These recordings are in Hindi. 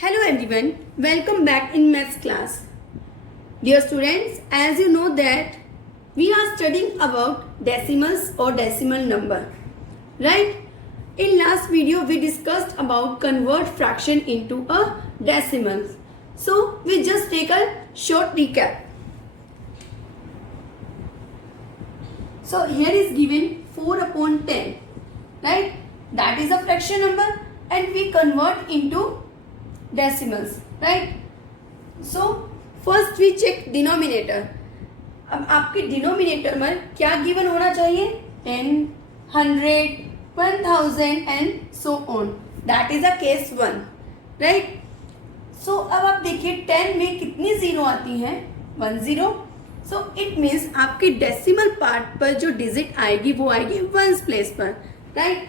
Hello everyone, welcome back in maths class. Dear students, as you know that we are studying about decimals or decimal number, right? In last video we discussed about convert fraction into a decimal. So we just take a short recap. So here is given 4 upon 10, right? That is a fraction number and we convert into decimals, right? So first we check denominator. अब आपके डिनोमिनेटर में क्या गिवन होना चाहिए? 10, 100, 1000 and so on. That is a case 1, right? So अब आप देखिए 10 में कितनी जीरो आती हैं? 1 0. So it means आपके डेसिमल पार्ट पर जो डिजिट आएगी वो आएगी वंस प्लेस पर, right?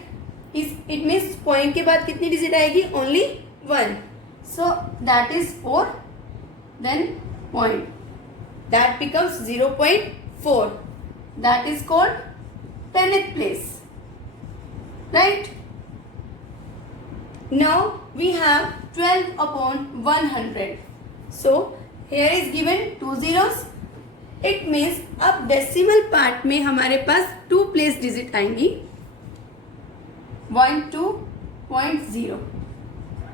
It means पॉइंट के बाद कितनी डिजिट आएगी? Only 1. So that is 4, then point. That becomes 0.4. That is called 10th place. Right? Now we have 12 upon 100. So here is given 2 zeros. It means अब डेसिमल पार्ट में हमारे पास 2 प्लेस डिजिट आएंगी 1 2.0.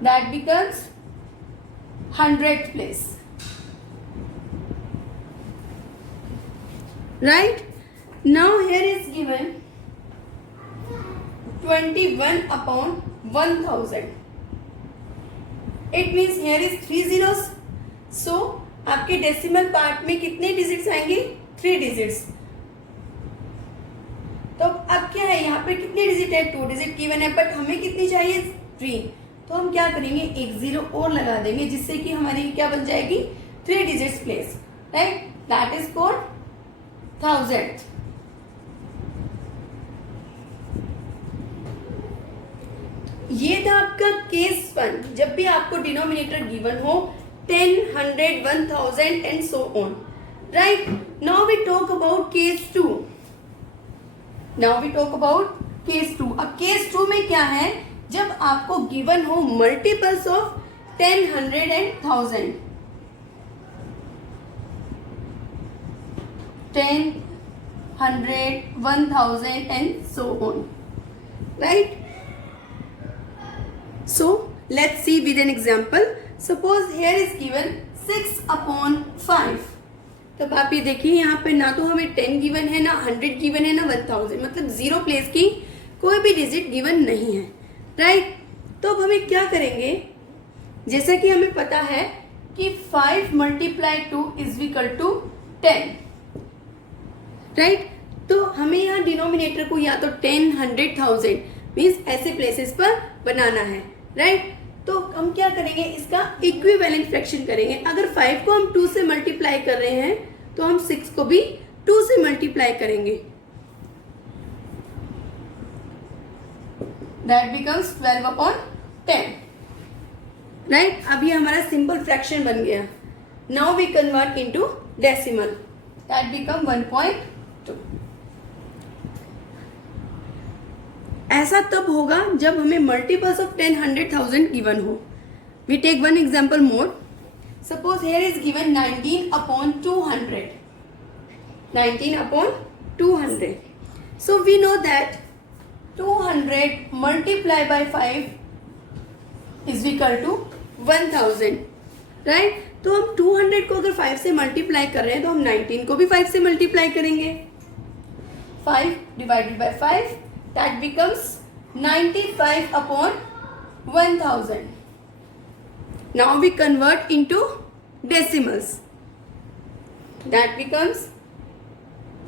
That becomes 100th place. Right? Now here is given 21 upon 1000. It means here is 3 zeros. So आपके डेसिमल पार्ट में कितने डिजिट्स आएंगे? 3 डिजिट्स. तो अब क्या है, यहाँ पे कितने डिजिट है? 2 डिजिट गिवन है, बट हमें कितनी चाहिए? 3. तो हम क्या करेंगे? एक जीरो और लगा देंगे जिससे कि हमारी क्या बन जाएगी? 3 digits place, right? That is called 1000. ये था आपका केस 1. जब भी आपको डिनोमिनेटर गिवन हो 10, 100, 1000 and so on, right? Now we talk about case 2. अब केस 2 में क्या है? जब आपको गिवन हो multiples of 10, 100 and 1000. 10, 100, 1000 and so on, right? So let's see with an example. Suppose here is given 6 upon 5. तब आप ये देखिए यहाँ पे ना तो हमें 10 गिवन है, ना 100 गिवन है, ना 1000. मतलब जीरो प्लेस की कोई भी डिजिट गिवन नहीं है, राइट? तो अब हमें क्या करेंगे? जैसा कि हमें पता है कि 5 multiply 2 is equal to 10, right? तो हमें यहाँ डिनोमिनेटर को या तो 10, 100, 1000 मीन्स ऐसे प्लेसेस पर बनाना है, राइट? तो हम क्या करेंगे? इसका इक्विवेलेंट फ्रैक्शन करेंगे. अगर 5 को हम 2 से मल्टीप्लाई कर रहे हैं तो हम 6 को भी 2 से मल्टीप्लाई करेंगे. That becomes 12 upon 10, right? अब ये हमारा सिंपल फ्रैक्शन बन गया. Now we convert into decimal. That become 1.2. ऐसा तब होगा जब हमें मल्टीपल्स ऑफ 10, 100, 1000 गिवन हो. We take one example more. Suppose here is given 19 upon 200. 19 upon 200. So we know that 200 multiplied by 5 is equal to 1000, right? तो हम 200 को अगर 5 से मल्टीप्लाई कर रहे हैं तो हम 19 को भी 5 से मल्टीप्लाई करेंगे. 5 divided by 5, that becomes 95 upon 1000. Now we convert into decimals. That becomes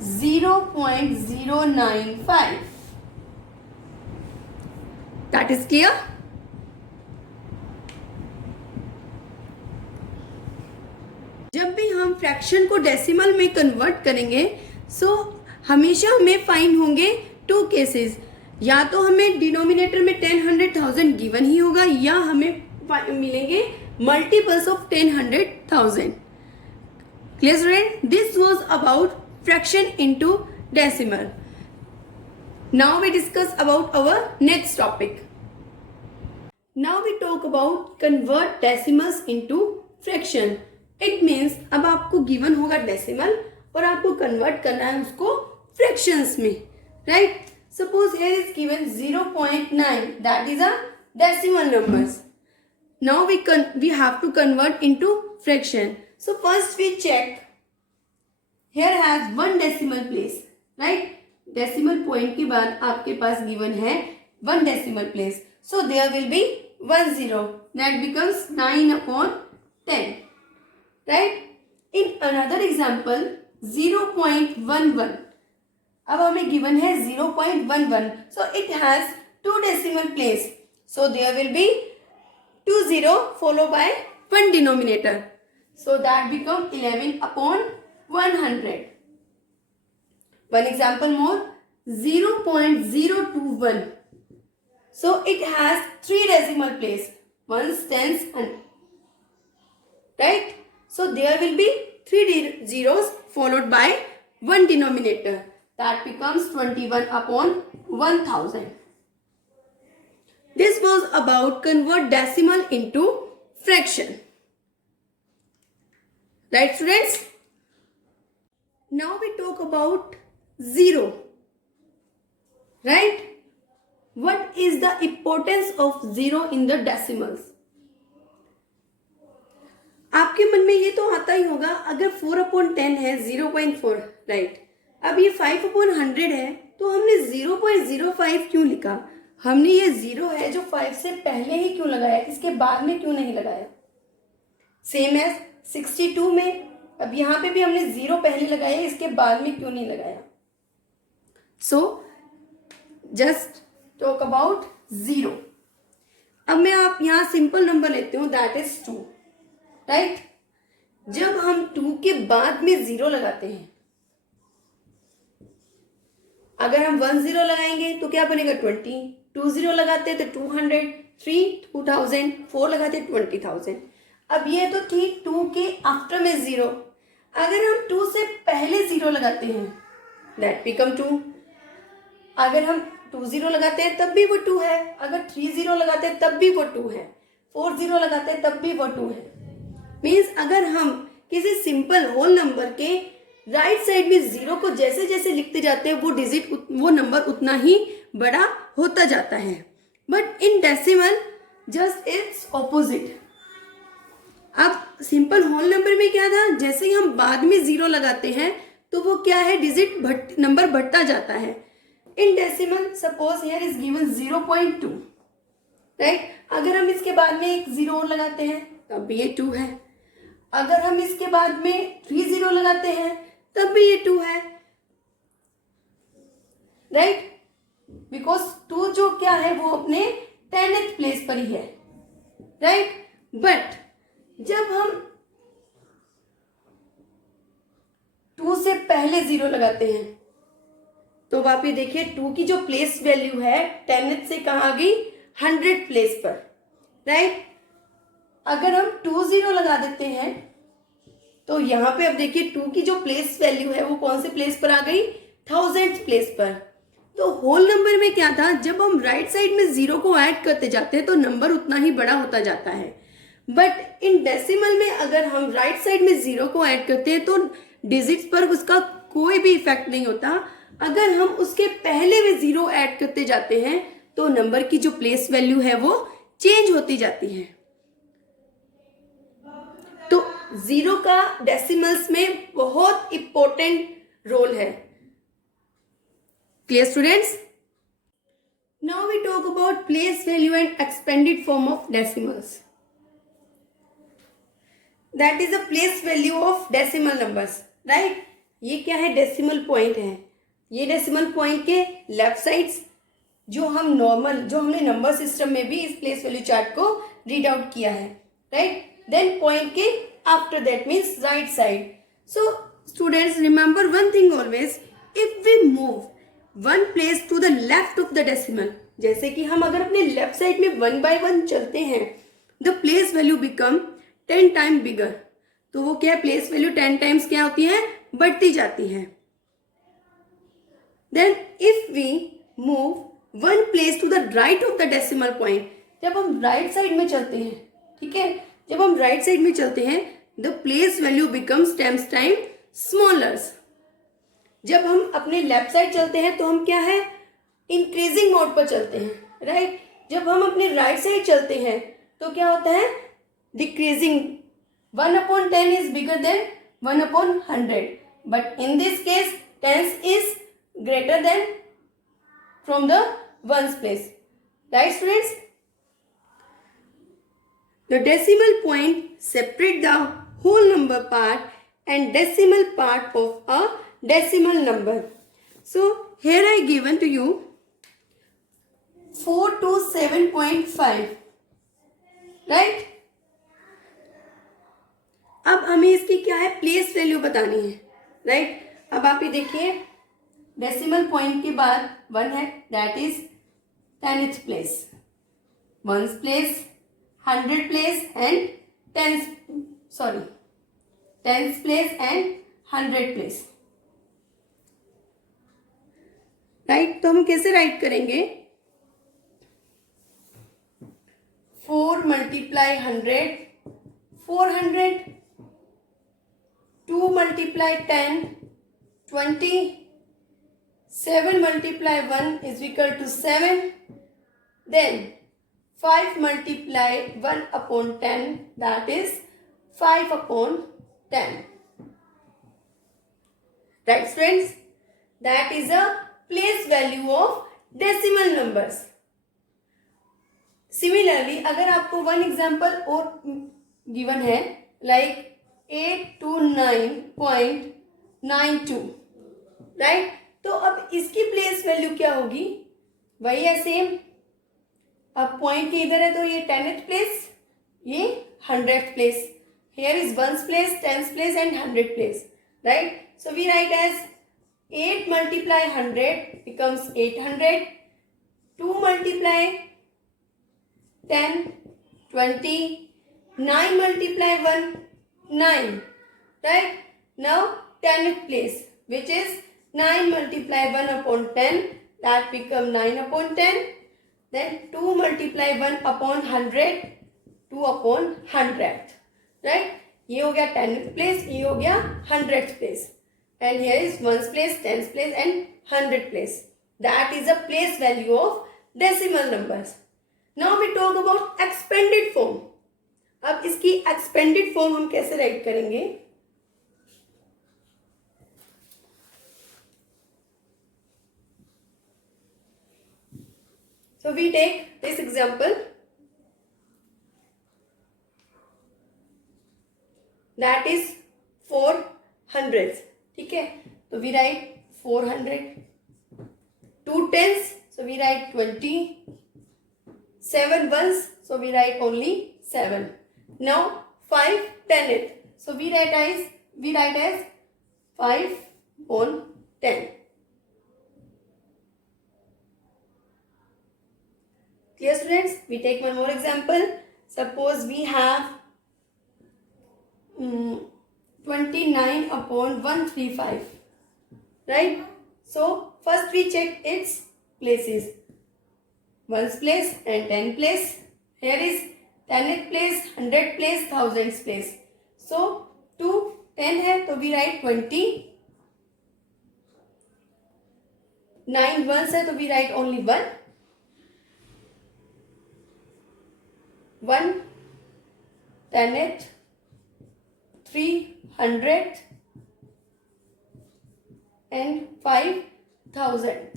0.095. That is clear? जब भी हम फ्रैक्शन को डेसिमल में कन्वर्ट करेंगे सो हमेशा हमें फाइंड होंगे 2 केसेस. या तो हमें डिनोमिनेटर में 10, 100, 1000 गिवन ही होगा या हमें मिलेंगे multiples of 10, 100, 1000. Clear student? This was about fraction into decimal. Now we discuss about our next topic. Now we talk about convert decimals into fraction. It means अब आपको given होगा decimal और आपको convert करना है उसको fractions में, right? Suppose here is given 0.9, that is a decimal numbers. Now we have to convert into fraction. So first we check. Here has one decimal place, right? Decimal point के बाद आपके पास given है one decimal place. So there will be 1 0. That becomes 9/10. Right? In another example, 0.11. अब हमें given है 0.11. So it has two decimal place. So there will be 2 0 followed by one denominator. So that becomes 11/100. One example more, 0.021. So it has three decimal place, ones, tens, and right. So there will be three zeros followed by one denominator. That becomes 21/1000. This was about convert decimal into fraction. Right, students? Now we talk about zero. Right? What is the importance of zero in the decimals? आपके मन में ये तो आता ही होगा, अगर 4/10 है 0.4, राइट? अब ये 5/100 है, तो हमने 0.05 क्यों लिखा? हमने ये 0 है जो 5 से पहले ही क्यों लगाया, इसके बाद में क्यों नहीं लगाया? सेम एज 62 में, अब यहाँ पे भी हमने 0 पहले लगाया, इसके बाद में क्यों नहीं लगाया? So just talk about 0. अब मैं आप यहाँ सिंपल नंबर लेते हूँ, दैट इज 2, राइट? जब हम 2 के बाद में 0 लगाते हैं, अगर हम 1 0 लगाएंगे तो क्या बनेगा 20, 2 0 लगाते हैं तो 200, 3 2000, 4 लगाते हैं 20,000. अब ये तो थी 2 के आफ्टर में 0. अगर हम 2 से पहले 0 लगाते हैं, दैट बिकम 2. अगर हम 2 0 लगाते हैं तब भी वो 2 है, अगर 3 0 लगाते हैं तब भी वो 2 है, 4 0 लगाते हैं तब भी वो 2 है. मीन्स अगर हम किसी सिंपल होल नंबर के राइट साइड में 0 को जैसे जैसे लिखते जाते हैं, वो नंबर उतना ही बड़ा होता जाता है. But in decimal just it's opposite. अब सिंपल होल नंबर में क्या था, जैसे ही हम बाद में 0 लगाते हैं तो वो क्या है, नंबर बढ़ता जाता है. In decimal suppose here is given 0.2, right? अगर हम इसके बाद में एक 0 और लगाते हैं तब भी ये 2 है. अगर हम इसके बाद में 3 0 लगाते हैं तब भी ये 2 है, राइट? बिकॉज 2 जो क्या है वो अपने 10th प्लेस पर ही है, राइट? बट जब हम 2 से पहले 0 लगाते हैं तो वापिस देखिए 2 की जो प्लेस वैल्यू है 10th से कहाँ आ गई, 100 प्लेस पर, राइट? अगर हम 2 0 लगा देते हैं तो यहाँ पे अब देखिए 2 की जो प्लेस वैल्यू है वो कौन से प्लेस पर आ गई, 1000th प्लेस पर. तो होल नंबर में क्या था, जब हम राइट साइड में 0 को ऐड करते जाते हैं तो नंबर उतना ही बड़ा होता जाता है. बट इन डेसिमल में अगर हम राइट साइड में 0 को ऐड करते हैं तो डिजिट्स पर उसका कोई भी इफेक्ट नहीं होता. अगर हम उसके पहले में 0 ऐड करते जाते हैं तो नंबर की जो प्लेस वैल्यू है वो चेंज होती जाती है. तो 0 का डेसिमल्स में बहुत इंपॉर्टेंट रोल है. Clear students? Now we talk about place value and expanded form of decimals. That is a place value of decimal numbers, right? ये क्या है, डेसिमल पॉइंट है. ये डेसिमल पॉइंट के लेफ्ट साइड्स जो हमने नंबर सिस्टम में भी इस प्लेस वैल्यू चार्ट को रीड आउट किया है, राइट? देन पॉइंट के after that means right side. So students remember one thing always, if we move one place to the left of the decimal, जैसे कि हम अगर अपने लेफ्ट साइड में 1 by 1 चलते हैं, the place value become 10 times बिगर. तो वो क्या, प्लेस वैल्यू 10 times क्या होती है, बढ़ती जाती है. Then if we move one place to the right of the decimal point, जब हम राइट साइड में चलते हैं, ठीक है, जब हम राइट साइड में चलते हैं the place value becomes 10 time smaller. जब हम अपने लेफ्ट साइड चलते हैं तो हम क्या है, इंक्रीजिंग मोड पर चलते हैं, राइट। जब हम अपने राइट साइड चलते हैं तो क्या होता है, decreasing. 1/10 is bigger than 1/100, but in this case 10 is greater than from the ones place, right students. The decimal point separate the whole number part and decimal part of a decimal number. So here I given to you 4 to 7.5, right? अब हमें इसकी क्या है, प्लेस वैल्यू बतानी है, राइट। अब आप ये देखिए, डेसिमल पॉइंट के बाद 1 है, that is 10th place, 1st place, 100th place and 10th place and 100th place, right. तो हम कैसे राइट करेंगे, 4 multiply 100 400, 2 multiply 10 20, 7 multiply 1 is equal to 7, then 5 multiply 1/10, that is 5/10, right friends, that is a place value of decimal numbers. Similarly, अगर आपको one example और given है, like 829.92, right, तो अब इसकी place value क्या होगी, वही है सेम। अब पॉइंट के इधर है तो ये 10th प्लेस, ये 100th place, here is 1st place, 10th place and 100th place, right? So we write as 8 multiply 100 becomes 800, 2 multiply 10 20, 9 multiply 1 9, right? Now 10th place, which is 9 multiply 1/10, that become 9/10. Then 2 multiply 1/100, 2/100, right? ये हो गया 10th place, ये हो गया 100th place, and here is 1st place, 10th place and 100th place. That is the place value of decimal numbers. Now we talk about expanded form. अब इसकी expanded form हम कैसे राइट करेंगे, so we take this example, that is 400, ठीक है, तो we write 400, 2 10s, so we write 20, 7 1s, so we write only 7. Now 5 10th, so we write as 5/10. Clear students? We take one more example. Suppose we have 29/135, right? So first we check its places, 1st place and 10th place. Here is 10th place, 100th place, 1000th place. So 2 10 है तो we write 20, 9 1s है तो we write only 1, 1 10th, 300th and 5000th.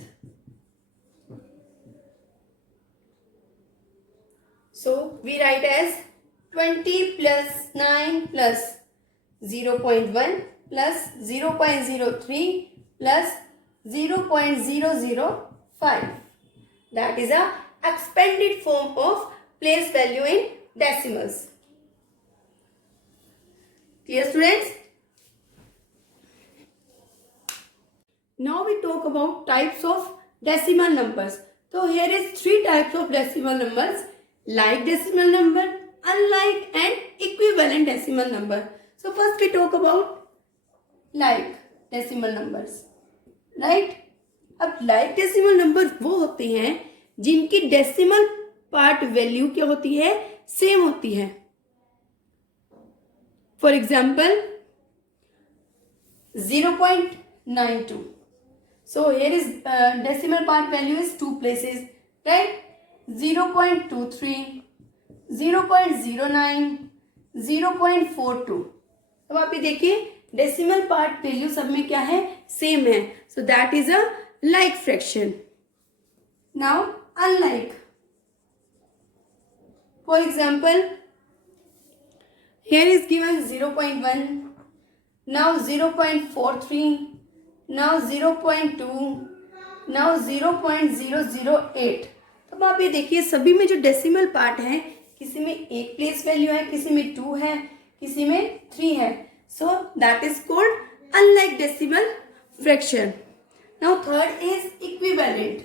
So we write as 20 plus 9 plus 0.1 plus 0.03 plus 0.005. That is a expanded form of place value in decimals. Clear students? Now we talk about types of decimal numbers. So here is 3 types of decimal numbers: like decimal number, unlike and equivalent decimal number. So first we talk about like decimal numbers, right? अब like decimal number वो होते हैं जिनकी decimal पार्ट वैल्यू क्या होती है, सेम होती है. For example 0.92. So here is decimal part value is two places, right? 0.23, 0.09, 0.42. अब आप ये देखिए डेसिमल पार्ट वैल्यू सब में क्या है, सेम है. सो that is a like fraction. Now unlike. For example here is given 0.1, now 0.43, now 0.2, now 0.008. अब आप ये देखिए सभी में जो डेसिमल पार्ट है, किसी में एक प्लेस वैल्यू है, किसी में 2 है, किसी में 3 है. सो that is called unlike decimal fraction. Now third is equivalent.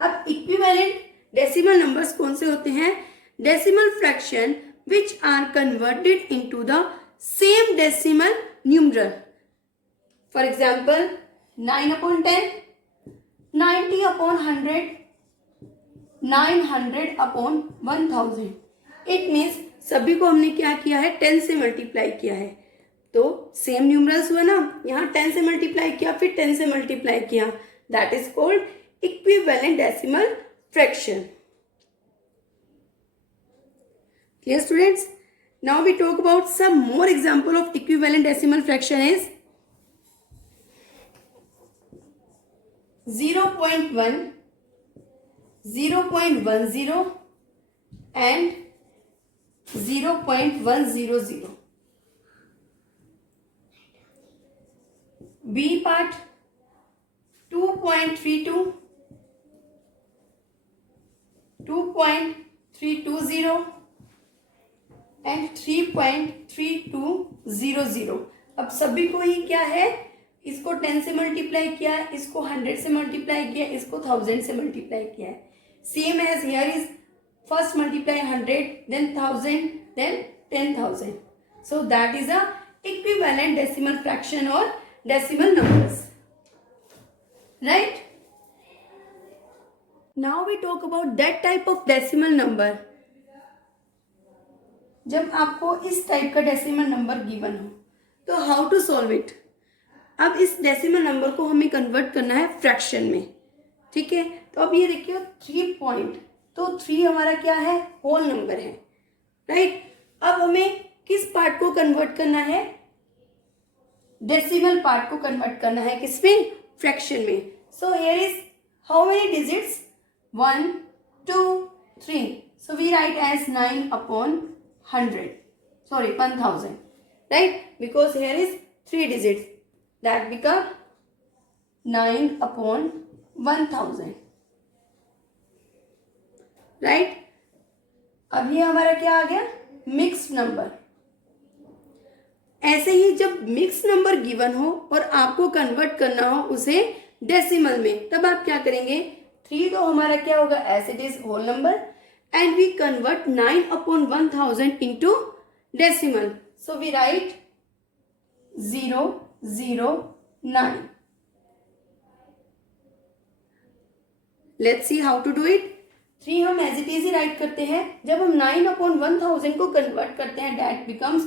अब इक्विवेलेंट डेसिमल नंबर्स कौन से होते हैं, decimal fraction which are converted into the same decimal numeral. For example 9/10, 90/100, 900/1000. It means सभी को हमने क्या किया है, 10 से मल्टीप्लाई किया है. तो सेम न्यूमरल्स हुआ ना, यहाँ 10 से मल्टीप्लाई किया, फिर 10 से मल्टीप्लाई किया. That is called equivalent decimal fraction. Clear students? Now we talk about some more example of equivalent decimal fraction is 0.1, 0.10 and 0.100. B part 2.32, 2.320 and 3.3200. अब सभी को ही क्या है, इसको 10 से मल्टीप्लाई किया, इसको 100 से मल्टीप्लाई किया, इसको 1000 से मल्टीप्लाई किया है. Same as here is first multiply 100, then 1000, then 10,000. So that is a equivalent decimal fraction और decimal numbers, right. Now we talk about that type of decimal number. जब आपको इस टाइप का डेसिमल नंबर गिवन हो तो हाउ टू सॉल्व इट. अब इस डेसिमल नंबर को हमें कन्वर्ट करना है फ्रैक्शन में, ठीक है. तो अब ये देखिए 3 पॉइंट, तो 3 हमारा क्या है, होल नंबर है, राइट. अब हमें किस पार्ट को कन्वर्ट करना है, डेसिमल पार्ट को कन्वर्ट करना है किसमें, फ्रैक्शन में. So here is how many digits, 1 2 3. So we write as 9/100, sorry 1000, right, because here is 3 digits, that become 9/1000, right. अब ये हमारा क्या आ गया, मिक्स्ड नंबर. ऐसे ही जब मिक्स नंबर गिवन हो और आपको कन्वर्ट करना हो उसे डेसिमल में, तब आप क्या करेंगे, 3 तो हमारा क्या होगा, as it is whole number, and we convert 9/1000 into decimal. So we write 009. Let's see how to do it. 3 हम एज इट इज ही राइट करते हैं. जब हम 9/1000 को कन्वर्ट करते हैं, that becomes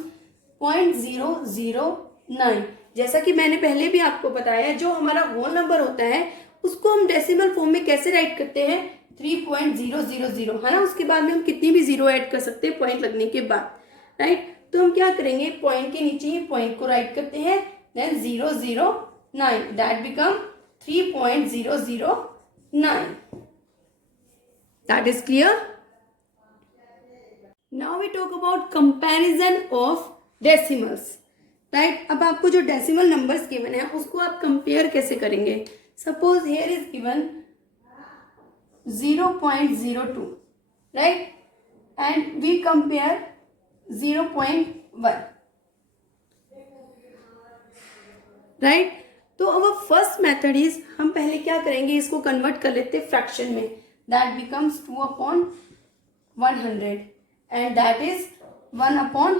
0.009. जैसा कि मैंने पहले भी आपको बताया, जो हमारा होल नंबर होता है उसको हम डेसिमल फॉर्म में कैसे राइट करते हैं, 3.000, है ना. उसके बाद में हम कितनी भी जीरो ऐड कर सकते हैं पॉइंट लगने के बाद, राइट. तो हम क्या करेंगे, पॉइंट के नीचे ही पॉइंट को राइट करते हैं, then 009, that become 3.009. That is clear. Now we talk about comparison of decimals, right. अब आपको जो डेसिमल नंबर्स गिवन है उसको आप कंपेयर कैसे करेंगे. Suppose here is given 0.02, right, and we compare 0.1, right. तो अब फर्स्ट मेथड इज, हम पहले क्या करेंगे, इसको कन्वर्ट कर लेते हैं फ्रैक्शन में. That becomes 2/100 and that is 1/10,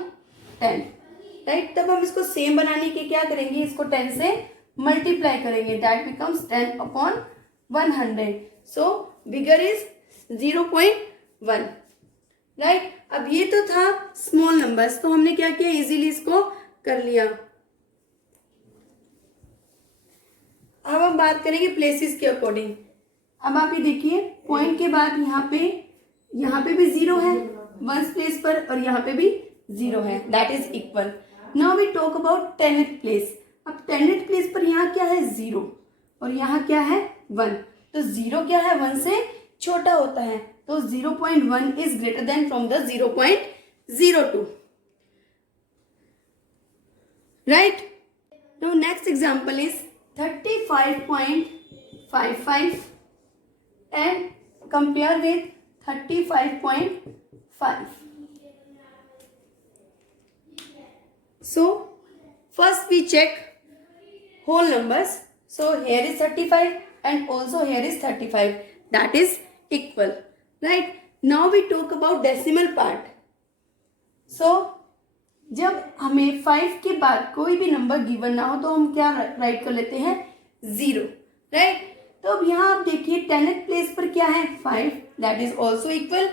right. तब हम इसको सेम बनाने के क्या करेंगे, इसको 10 से मल्टीप्लाई करेंगे, that becomes 10/100. 100. So bigger is 0.1. Right. अब ये तो था स्मॉल नंबर्स, तो हमने क्या किया, इजीली इसको कर लिया. अब हम बात करेंगे प्लेसेस के अकॉर्डिंग. अब आप ये देखिए, पॉइंट के बाद यहाँ पे भी 0 है वंस प्लेस पर, और यहाँ पे भी 0 है, that is equal. Now we talk about 10th place. अब 10th प्लेस पर यहाँ क्या है, 0, और यहाँ क्या है, 1. तो 0 क्या है, 1 से छोटा होता है, तो 0.1 is greater than from the 0.02. Right. Now next example is 35.55 and compare with 35.5. So first we check whole numbers. So here is 35 and also here is 35, that is equal. Right. Now we talk about decimal part. So जब हमें 5 के बाद कोई भी नंबर गिवन ना हो तो हम क्या राइट कर लेते हैं, 0. राइट. तो अब यहाँ आप देखिए 10th प्लेस पर क्या है, 5, that is also equal.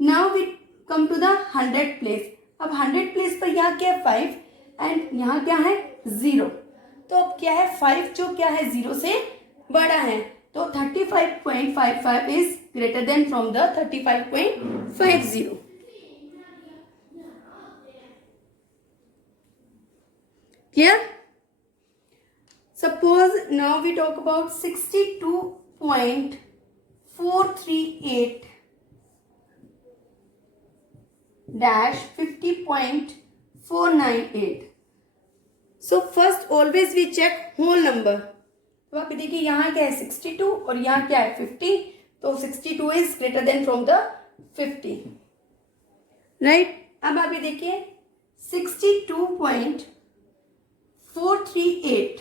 Now we come to the 100th place. अब 100th प्लेस पर यहाँ क्या है, 5, एंड यहाँ क्या है, 0. तो अब क्या है, 5 जो क्या है 0 से बड़ा है, तो 35.55 is greater than from the 35.50. Clear? Suppose now we talk about 62.438 dash 50.498. So first always we check whole number. तो आप देखिए यहाँ क्या है, 62 और यहाँ क्या है, 50. तो 62 is greater than from the 50. Right? अब आप ये देखिए 62.438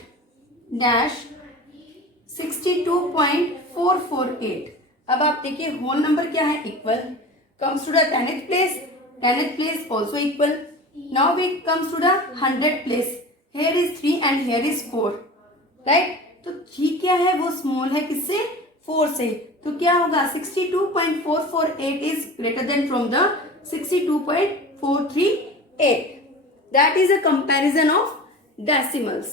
dash 62.448. अब आप देखिए होल नंबर क्या है, equal. Comes to the 10th place, 10th place also equal. Now we comes to the 100th place. Here is 3 and here is 4. Right. तो 3 क्या है, वो स्मॉल है किससे, 4 से. तो क्या होगा, 62.448 is greater than from the 62.438. That is a comparison of decimals.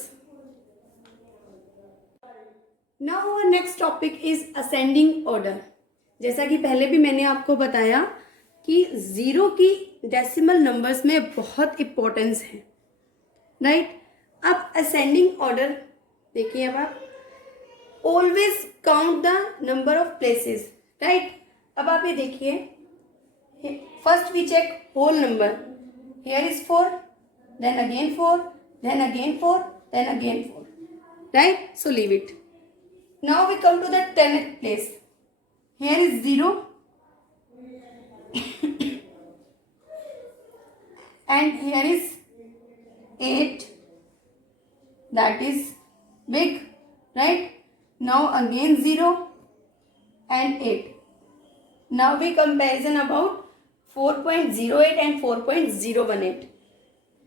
Now our next topic is ascending order. जैसा कि पहले भी मैंने आपको बताया कि 0 की डेसिमल नंबर्स में बहुत इंपॉर्टेंस है. राइट. अब ascending order देखिए. अब आप always count the number of places. Right. अब आप ये देखिए, first we check whole number. Here is 4, then again 4, then again 4, then again 4. Right? So leave it. Now we come to the 10th place. Here is 0 and here is 8, that is big. Right? Now again 0 and 8. Now we comparison about 4.08 and 4.018.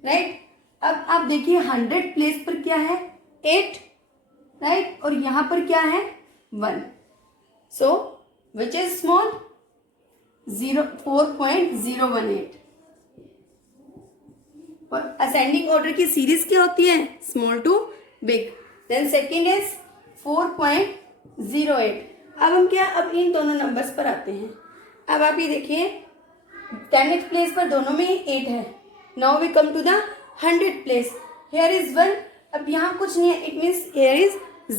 Right? अब आप देखिए 100 प्लेस पर क्या है, 8. राइट. और यहाँ पर क्या है, 1. So which is small, 4.018. और असेंडिंग ऑर्डर की सीरीज क्या होती है, small to big. Then second is 4.08. अब हम क्या, अब इन दोनों नंबर्स पर आते हैं. अब आप ये देखिए 10th प्लेस पर दोनों में 8 है. Now we come to the 100th place. Here is 1. अब यहाँ कुछ नहीं है, it means here is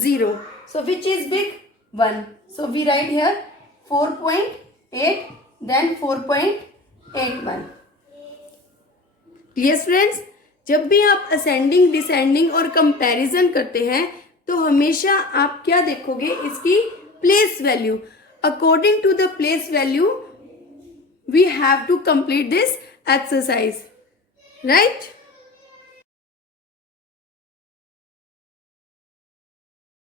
0. So which is big, 1. So we write here 4.8 then 4.81. Clear friends. जब भी आप असेंडिंग, डिसेंडिंग और कंपैरिजन करते हैं तो हमेशा आप क्या देखोगे, इसकी place value. According to the place value we have to complete this exercise. Right.